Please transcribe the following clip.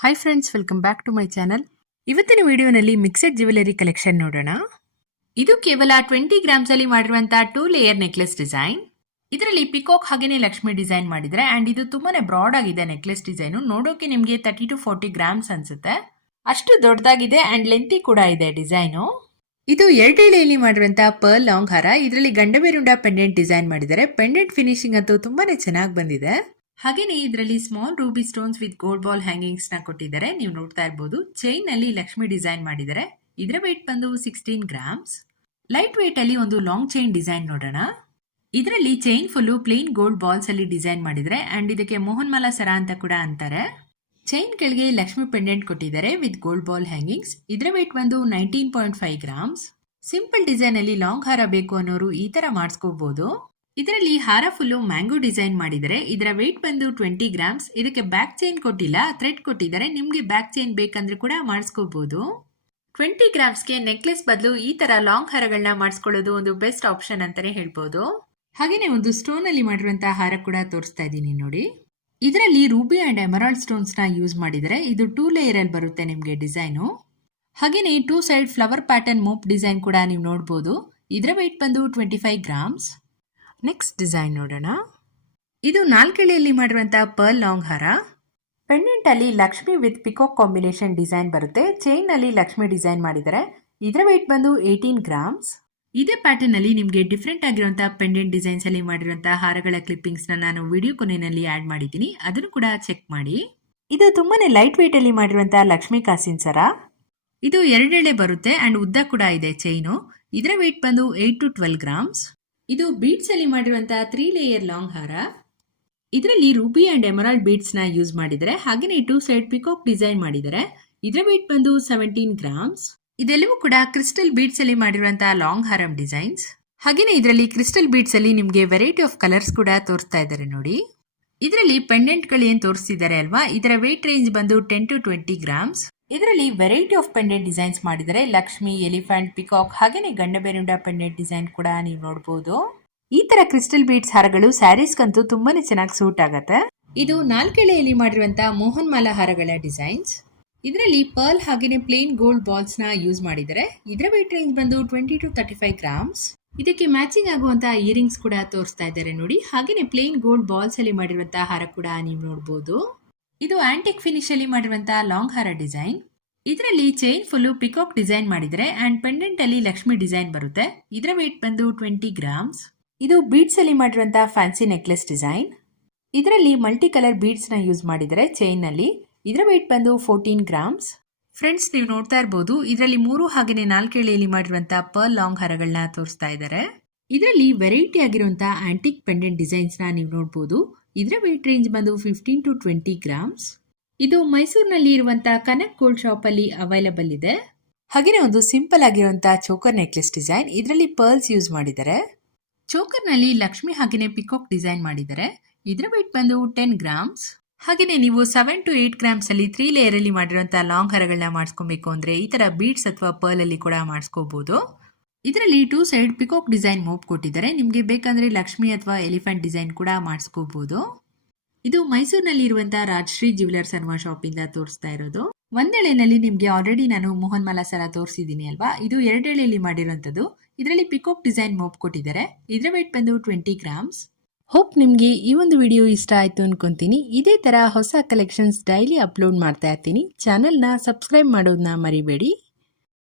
Hi friends welcome back to my channel ಇವತ್ತಿನ ವಿಡಿಯೋನಲ್ಲಿ mixed jewellery collection ನೋಡೋಣ. ಇದು ಕೇವಲ ಟ್ವೆಂಟಿ ಗ್ರಾಮ್ಸ್ ಅಲ್ಲಿ ಮಾಡಿರುವಂತಹ ಟೂ ಲೇಯರ್ ನೆಕ್ಲೆಸ್ ಡಿಸೈನ್ ಇದರಲ್ಲಿ ಪಿಕಾಕ್ ಹಾಗೇನೆ ಲಕ್ಷ್ಮಿ ಡಿಸೈನ್ ಮಾಡಿದ್ರೆ ಅಂಡ್ ಇದು ತುಂಬಾನೇ ಬ್ರಾಡ್ ಆಗಿದೆ ನೆಕ್ಲೆಸ್ ಡಿಸೈನ್ ನೋಡೋಕೆ ನಿಮಗೆ ತರ್ಟಿ ಟು ಫೋರ್ಟಿ ಗ್ರಾಮ್ಸ್ ಅನ್ಸುತ್ತೆ. ಅಷ್ಟು ದೊಡ್ಡದಾಗಿದೆ ಅಂಡ್ ಲೆಂತಿ ಕೂಡ ಇದೆ ಡಿಸೈನು ಇದು ಎರಡೆಳೆಯಲ್ಲಿ ಮಾಡಿರುವಂತಹ ಪರ್ಲ್ ಲಾಂಗ್ ಹಾರ. ಇದರಲ್ಲಿ ಗಂಡಬೇರುಂಡ ಪೆಂಡೆಂಟ್ ಡಿಸೈನ್ ಮಾಡಿದ್ದಾರೆ. ಪೆಂಡೆಂಟ್ ಫಿನಿಶಿಂಗ್ ಅಂತೂ ತುಂಬಾನೇ ಚೆನ್ನಾಗಿ ಬಂದಿದೆ. ಹಾಗೇನೆ ಇದರಲ್ಲಿ small ruby stones with gold ball ಹ್ಯಾಂಗಿಂಗ್ಸ್ನ ಕೊಟ್ಟಿದ್ದಾರೆ. ನೀವು ನೋಡ್ತಾ ಇರಬಹುದು ಚೈನ್ ಅಲ್ಲಿ ಲಕ್ಷ್ಮಿ ಡಿಸೈನ್ ಮಾಡಿದ್ದಾರೆ. ಇದರ ವೇಟ್ ಬಂದು ಸಿಕ್ಸ್ಟೀನ್ ಗ್ರಾಮ್ಸ್ ಲೈಟ್ ವೇಟ್ ಅಲ್ಲಿ ಒಂದು ಲಾಂಗ್ ಚೈನ್ ಡಿಸೈನ್ ನೋಡೋಣ. ಇದರಲ್ಲಿ chain full plain gold balls ಅಲ್ಲಿ ಡಿಸೈನ್ ಮಾಡಿದ್ರೆ ಅಂಡ್ ಇದಕ್ಕೆ ಮೋಹನ್ ಮಾಲಾ ಸರ ಅಂತ ಕೂಡ ಅಂತಾರೆ. ಚೈನ್ ಕೆಳಗೆ ಲಕ್ಷ್ಮಿ ಪೆಂಡೆಂಟ್ ಕೊಟ್ಟಿದ್ದಾರೆ ವಿತ್ ಗೋಲ್ಡ್ ಬಾಲ್ ಹ್ಯಾಂಗಿಂಗ್ಸ್ ಇದರ ವೇಟ್ ಬಂದು nineteen point five grams simple design ಅಲ್ಲಿ ಲಾಂಗ್ ಹಾರ ಬೇಕು ಅನ್ನೋರು ಈ ತರ ಮಾಡಿಸ್ಕೋಬಹುದು ಇದರಲ್ಲಿ ಹಾರ ಫುಲ್ಲು ಮ್ಯಾಂಗೋ ಡಿಸೈನ್ ಮಾಡಿದರೆ, ಇದರ ವೆಯ್ಟ್ ಬಂದು ಟ್ವೆಂಟಿ ಗ್ರಾಮ್ಸ್ ಇದಕ್ಕೆ ಬ್ಯಾಕ್ ಚೈನ್ ಕೊಟ್ಟಿಲ್ಲ ಥ್ರೆಡ್ ಕೊಟ್ಟಿದ್ದಾರೆ. ನಿಮಗೆ ಬ್ಯಾಕ್ ಚೈನ್ ಬೇಕಂದ್ರೆ ಕೂಡ ಮಾಡಿಸ್ಕೋಬಹುದು ಟ್ವೆಂಟಿ ಗ್ರಾಮ್ಸ್ಗೆ ನೆಕ್ಲೆಸ್ ಬದಲು ಈ ತರ ಲಾಂಗ್ ಹಾರಗಳನ್ನ ಮಾಡಿಸ್ಕೊಳ್ಳೋದು ಒಂದು ಬೆಸ್ಟ್ ಆಪ್ಷನ್ ಅಂತಾನೆ ಹೇಳ್ಬೋದು. ಹಾಗೇನೆ ಒಂದು ಸ್ಟೋನ್ ಅಲ್ಲಿ ಮಾಡಿರುವಂತಹ ಹಾರ ಕೂಡ ತೋರಿಸ್ತಾ ಇದ್ದೀನಿ ನೋಡಿ. ಇದರಲ್ಲಿ ರೂಬಿ ಅಂಡ್ ಎಮರಾಲ್ಡ್ ಸ್ಟೋನ್ಸ್ನ ಯೂಸ್ ಮಾಡಿದರೆ ಇದು ಟೂ ಲೇಯರ್ ಅಲ್ಲಿ ಬರುತ್ತೆ ನಿಮಗೆ ಡಿಸೈನು ಹಾಗೇನೆ ಟೂ ಸೈಡ್ ಫ್ಲವರ್ ಪ್ಯಾಟರ್ನ್ ಮೋಪ್ ಡಿಸೈನ್ ಕೂಡ ನೀವು ನೋಡಬಹುದು ಇದರ ವೆಯ್ಟ್ ಬಂದು twenty five grams next design ನೋಡೋಣ. ಇದು ನಾಲ್ಕೆಳೆಯಲ್ಲಿ ಮಾಡಿರುವಂತಹ ಪರ್ಲ್ ಲಾಂಗ್ ಹಾರ. ಪೆಂಡೆಂಟ್ ಅಲ್ಲಿ Lakshmi with peacock combination design ಬರುತ್ತೆ. ಚೈನ್ ಅಲ್ಲಿ ಲಕ್ಷ್ಮಿ ಡಿಸೈನ್ ಮಾಡಿದ್ದಾರೆ. ಇದರ ವೆಯ್ಟ್ ಬಂದು ಏಯ್ಟೀನ್ ಗ್ರಾಮ್ಸ್ ಇದೇ ಪ್ಯಾಟರ್ನ್ ಅಲ್ಲಿ ನಿಮಗೆ ಡಿಫ್ರೆಂಟ್ ಆಗಿರುವಂತಹ ಪೆಂಡೆಂಟ್ ಡಿಸೈನ್ಸ್ ಅಲ್ಲಿ ಮಾಡಿರುವಂತಹ ಹಾರಗಳ ಕ್ಲಿಪ್ಪಿಂಗ್ಸ್ ನಾನು ವಿಡಿಯೋ ಕೊನೆಯಲ್ಲಿ ಆಡ್ ಮಾಡಿದ್ದೀನಿ. ಅದನ್ನು ಕೂಡ ಚೆಕ್ ಮಾಡಿ. ಇದು ತುಂಬಾನೇ ಲೈಟ್ ವೆಯ್ಟ್ ಅಲ್ಲಿ ಮಾಡಿರುವಂತಹ ಲಕ್ಷ್ಮಿ ಕಾಸಿನ್ ಸರ. ಇದು ಎರಡೆಳೆ ಬರುತ್ತೆ ಅಂಡ್ ಉದ್ದ ಕೂಡ ಇದೆ ಚೈನು ಇದರ ವೆಯ್ಟ್ ಬಂದು ಏಟ್ ಟು ಟ್ವೆಲ್ ಗ್ರಾಮ್ಸ್ ಇದು ಬೀಡ್ಸ್ ಅಲ್ಲಿ ಮಾಡಿರುವಂತಹ ತ್ರೀ ಲೇಯರ್ ಲಾಂಗ್ ಹಾರ. ಇದರಲ್ಲಿ ರೂಬಿ ಅಂಡ್ ಎಮರಾಲ್ಡ್ನ ಯೂಸ್ ಮಾಡಿದರೆ ಹಾಗೆಯೇ ಟೂ ಸೈಡ್ ಪಿಕಾಕ್ ಡಿಸೈನ್ ಮಾಡಿದರೆ, ಇದರ ವೇಟ್ ಬಂದು ಸೆವೆಂಟೀನ್ ಗ್ರಾಮ್ಸ್ ಇದೆಲ್ಲವೂ ಕೂಡ ಕ್ರಿಸ್ಟಲ್ ಬೀಡ್ಸ್ ಅಲ್ಲಿ ಮಾಡಿರುವಂತಹ ಲಾಂಗ್ ಹಾರಂ ಡಿಸೈನ್ಸ್ ಹಾಗೇನೆ ಇದರಲ್ಲಿ ಕ್ರಿಸ್ಟಲ್ ಬೀಡ್ಸ್ ಅಲ್ಲಿ ನಿಮಗೆ ವೆರೈಟಿ ಆಫ್ ಕಲರ್ಸ್ ಕೂಡ ತೋರಿಸ್ತಾ ಇದ್ದಾರೆ ನೋಡಿ. ಇದರಲ್ಲಿ ಪೆಂಡೆಂಟ್ಗಳು ಏನ್ ತೋರಿಸ್ತಿದ್ದಾರೆ ಅಲ್ವಾ? ಇದರ ವೇಟ್ ರೇಂಜ್ ಬಂದು ಟೆನ್ ಟು ಟ್ವೆಂಟಿ ಗ್ರಾಮ್ಸ್ ಇದರಲ್ಲಿ ವೆರೈಟಿ ಆಫ್ ಪೆಂಡೆಂಟ್ ಡಿಸೈನ್ಸ್ ಮಾಡಿದರೆ ಲಕ್ಷ್ಮಿ, ಎಲಿಫೆಂಟ್ ಪಿಕಾಕ್ ಹಾಗೇನೆ ಗಂಡಬೇರುಂಡ ಪೆಂಡೆಂಟ್ ಡಿಸೈನ್ ಕೂಡ ನೀವು ನೋಡಬಹುದು ಈ ತರ ಕ್ರಿಸ್ಟಲ್ ಬೀಡ್ಸ್ ಹಾರಗಳು ಸ್ಯಾರೀಸ್ಗಂತೂ ತುಂಬಾನೇ ಚೆನ್ನಾಗಿ ಸೂಟ್ ಆಗತ್ತೆ. ಇದು ನಾಲ್ಕೆಳೆಯಲ್ಲಿ ಮಾಡಿರುವಂತಹ ಮೋಹನ್ ಮಾಲಾ ಹಾರಗಳ ಡಿಸೈನ್ಸ್ ಇದರಲ್ಲಿ ಪರ್ಲ್ ಹಾಗೆಯೇ ಪ್ಲೇನ್ ಗೋಲ್ಡ್ ಬಾಲ್ಸ್ನ ಯೂಸ್ ಮಾಡಿದರೆ ಇದರ ವೇಟ್ ರೇಂಜ್ ಬಂದು twenty to thirty five grams ಇದಕ್ಕೆ ಮ್ಯಾಚಿಂಗ್ ಆಗುವಂತಹ ಇಯರಿಂಗ್ಸ್ ಕೂಡ ತೋರಿಸ್ತಾ ಇದ್ದಾರೆ ನೋಡಿ. ಹಾಗೇನೇ ಪ್ಲೇನ್ ಗೋಲ್ಡ್ ಬಾಲ್ಸ್ ಅಲ್ಲಿ ಮಾಡಿರುವಂತಹ ಹಾರ ಕೂಡ ನೀವು ನೋಡಬಹುದು ಇದು ಆಂಟಿಕ್ ಫಿನಿಶ್ ಅಲ್ಲಿ ಮಾಡಿರುವಂತಹ ಲಾಂಗ್ ಹಾರ ಡಿಸೈನ್ ಇದರಲ್ಲಿ ಚೈನ್ ಫುಲ್ಲು ಪಿಕಾಕ್ ಡಿಸೈನ್ ಮಾಡಿದರೆ ಅಂಡ್ ಪೆಂಡೆಂಟ್ ಅಲ್ಲಿ ಲಕ್ಷ್ಮಿ ಡಿಸೈನ್ ಬರುತ್ತೆ. ಇದರ ವೇಟ್ ಬಂದು ಟ್ವೆಂಟಿ ಗ್ರಾಮ್ಸ್ ಇದು ಬೀಡ್ಸ್ ಅಲ್ಲಿ ಮಾಡಿರುವಂತಹ ಫ್ಯಾನ್ಸಿ ನೆಕ್ಲೆಸ್ ಡಿಸೈನ್ ಇದರಲ್ಲಿ ಮಲ್ಟಿ ಕಲರ್ ಬೀಡ್ಸ್ನ ಯೂಸ್ ಮಾಡಿದರೆ ಚೈನ್ನಲ್ಲಿ ಇದರ ವೇಟ್ ಬಂದು ಫೋರ್ಟೀನ್ ಗ್ರಾಮ್ಸ್ ಫ್ರೆಂಡ್ಸ್ ನೀವು ನೋಡ್ತಾ ಇರಬಹುದು ಇದರಲ್ಲಿ ಮೂರು ಹಾಗೆಯೇ ನಾಲ್ಕೇಳೆಯಲ್ಲಿ ಮಾಡಿರುವಂತಹ ಪರ್ ಲಾಂಗ್ ಹಾರಗಳನ್ನ ತೋರಿಸ್ತಾ ಇದ್ದಾರೆ ಇದರಲ್ಲಿ ವೆರೈಟಿ ಆಗಿರುವಂತಹ ಆಂಟಿಕ್ ಪೆಂಡೆಂಟ್ ಡಿಸೈನ್ಸ್ನ ನೀವು ನೋಡಬಹುದು ಇದರ ವೇಟ್ ರೇಂಜ್ ಬಂದು ಫಿಫ್ಟೀನ್ ಟು ಟ್ವೆಂಟಿ ಗ್ರಾಮ್ಸ್ ಇದು ಮೈಸೂರಿನಲ್ಲಿ ಇರುವಂತಹ ಕನಕ್ ಗೋಲ್ಡ್ ಶಾಪ್ ಅಲ್ಲಿ ಅವೈಲಬಲ್ ಇದೆ. ಹಾಗೆಯೇ ಒಂದು ಸಿಂಪಲ್ ಆಗಿರುವಂತಹ ಚೋಕರ್ ನೆಕ್ಲೆಸ್ ಡಿಸೈನ್ ಇದರಲ್ಲಿ ಪರ್ಲ್ಸ್ ಯೂಸ್ ಮಾಡಿದ್ದಾರೆ. ಚೋಕರ್ನಲ್ಲಿ ಲಕ್ಷ್ಮಿ ಹಾಗೆಯೇ ಪಿಕಾಕ್ ಡಿಸೈನ್ ಮಾಡಿದ್ದಾರೆ. ಇದರ ವೇಟ್ ಬಂದು ಟೆನ್ ಗ್ರಾಮ್ಸ್ ಹಾಗೆಯೇ ನೀವು ಸೆವೆನ್ ಟು ಏಟ್ ಗ್ರಾಮ್ಸ್ ಅಲ್ಲಿ ತ್ರೀ ಲೇಯರ್ ಅಲ್ಲಿ ಮಾಡಿರುವಂತಹ ಲಾಂಗ್ ಹರಗಳನ್ನ ಮಾಡಿಸ್ಕೊಬೇಕು ಅಂದ್ರೆ ಈ ತರ ಬೀಡ್ಸ್ ಅಥವಾ ಪರ್ಲ್ ಅಲ್ಲಿ ಕೂಡ ಮಾಡಿಸ್ಕೋಬಹುದು ಇದರಲ್ಲಿ ಟೂ ಸೈಡ್ ಪಿಕಾಕ್ ಡಿಸೈನ್ ಮೋಪ್ ಕೊಟ್ಟಿದ್ದಾರೆ. ನಿಮಗೆ ಬೇಕಂದ್ರೆ ಲಕ್ಷ್ಮಿ ಅಥವಾ ಎಲಿಫೆಂಟ್ ಡಿಸೈನ್ ಕೂಡ ಮಾಡಿಸ್ಕೋಬಹುದು ಇದು ಮೈಸೂರಿನಲ್ಲಿ ಇರುವಂತಹ ರಾಜಶ್ರೀ ಜ್ಯುವೆಲರ್ಸ್ ಅನ್ನುವ ಶಾಪ್ ಇಂದ ತೋರಿಸ್ತಾ ಇರೋದು. ಒಂದೆಳೆಯಲ್ಲಿ ನಿಮಗೆ ಆಲ್ರೆಡಿ ನಾನು ಮೋಹನ್ ಮಾಲಾ ಸರ ತೋರಿಸಿದ್ದೀನಿ ಅಲ್ವಾ? ಇದು ಎರಡೆಳೆಯಲ್ಲಿ ಮಾಡಿರುವಂತದ್ದು ಇದರಲ್ಲಿ ಪಿಕಾಕ್ ಡಿಸೈನ್ ಮೋಪ್ ಕೊಟ್ಟಿದ್ದಾರೆ. ಇದರ ವೇಟ್ ಬಂದು ಟ್ವೆಂಟಿ ಗ್ರಾಮ್ಸ್ ಹೋಪ್ ನಿಮಗೆ ಈ ಒಂದು ವಿಡಿಯೋ ಇಷ್ಟ ಆಯ್ತು ಅನ್ಕೊಂತೀನಿ. ಇದೇ ತರ ಹೊಸ ಕಲೆಕ್ಷನ್ಸ್ ಡೈಲಿ ಅಪ್ಲೋಡ್ ಮಾಡ್ತಾ ಇರ್ತೀನಿ. ಚಾನೆಲ್ನ ಸಬ್ಸ್ಕ್ರೈಬ್ ಮಾಡೋದನ್ನ ಮರಿಬೇಡಿ.